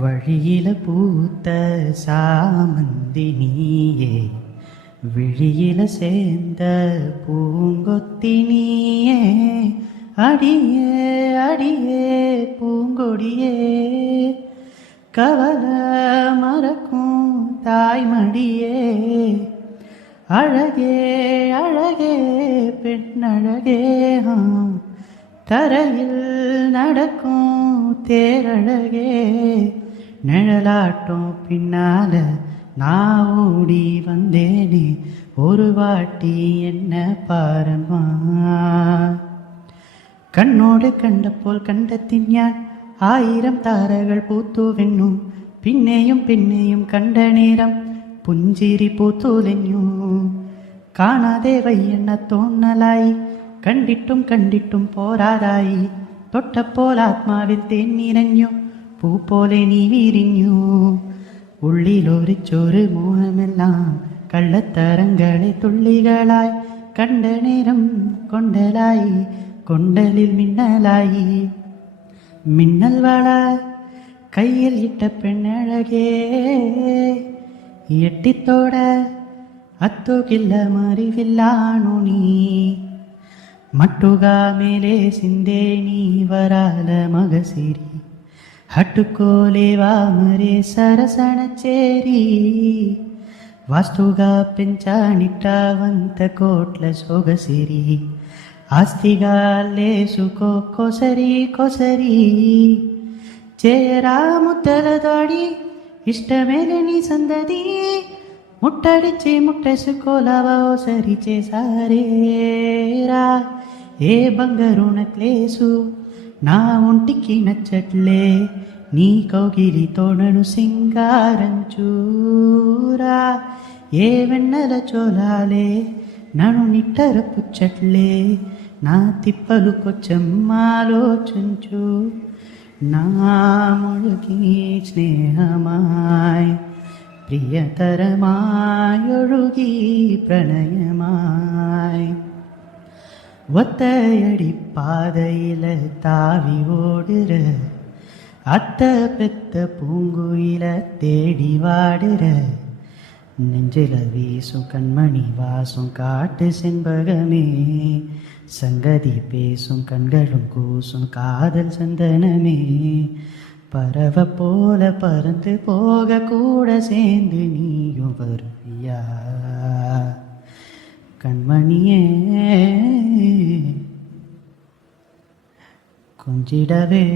வழியில பூத்த சாமந்தி நீயே, விழியில சேர்ந்த பூங்கொத்தி நீயே, அடியே அடியே பூங்கொடியே, கவல மறக்கும் தாய்மடியே, அழகே அழகே பெண்ணழகே, தரையில் நடக்கும் தேரழகே, நிழலாட்டும் பின்னால நான் ஓடி வந்தேனே, ஒரு வாட்டி என்ன பாரம்மா. கண்ணோடு கண்ட போல் கண்டத்தின் யான், ஆயிரம் தாரகள் பூத்துவென்னும், பின்னேயும் பின்னேயும் கண்ட நேரம் புஞ்சிரி பூத்துலென்னும், കാണാതെ വയ്യെണ്ണ തോന്നലായി, കണ്ടിട്ടും കണ്ടിട്ടും പോരാതായി, തൊട്ടപ്പോൾ ആത്മാവിൽ തേൻ നിറഞ്ഞു, പൂ പോലെ നീ വിരിഞ്ഞു, ഉള്ളിലൊരിച്ചൊരു മോഹമെല്ലാം കള്ളത്തരങ്ങളെ തുള്ളികളായി, കണ്ട നേരം കൊണ്ടലായി, കൊണ്ടലിൽ മിന്നലായി, മിന്നൽ വള കയ്യിൽ ഇട്ട പെണ്ണഴകേ, എട്ടിത്തോട ಹತ್ತೋಗಿಲ್ಲ ಮರಿವಿಲ್ಲಾನು ನೀ, ಮಟ್ಟುಗ ಮೇಲೆ ಸಿಂದೆ ನೀ ವರಾಲ ಮಗಸಿರಿ, హట్టుకోలేవా మరే సరసణ చేరి, వాస్తుగా పెంచానిట్టా వంత కోట్ల సొగసిరి, ఆస్తిగా లేసుకో కొసరి కొసరి, చేరా ముద్దల దాడి ఇష్టమేలే నీ సందది, ముట్టడిచి ముట్టేసుకోలావా సరి చేసారేరా, ఏ బంగారు నక్లేసు నా ఒంటికి నచ్చట్లే, నీ కౌగిలి తోడను సింగారం చూరా, ఏ వెన్నెల చోలాలే నన్ను నిట్టర పుచ్చట్లే, నా తిప్పలు కొంచెం ఆలోచించు, నా ముಳುగి സ്നേഹമായി പ്രിയതരമായൊഴുകി പ്രണയമായി, ஒத்தையடி பாதையில தாவி ஓடுற, அத்த பெத்த பூங்குயில தேடி வாடுற, நெஞ்சில வீசும் கண்மணி வாசும் காட்டு செண்பகமே, சங்கதி பேசும் கண்களும் கூசும் காதல் சந்தனமே, பறவை போல பறந்து போக கூட சேர்ந்து நீயும் வருவியா கண்மணியே, கொஞ்சிடவே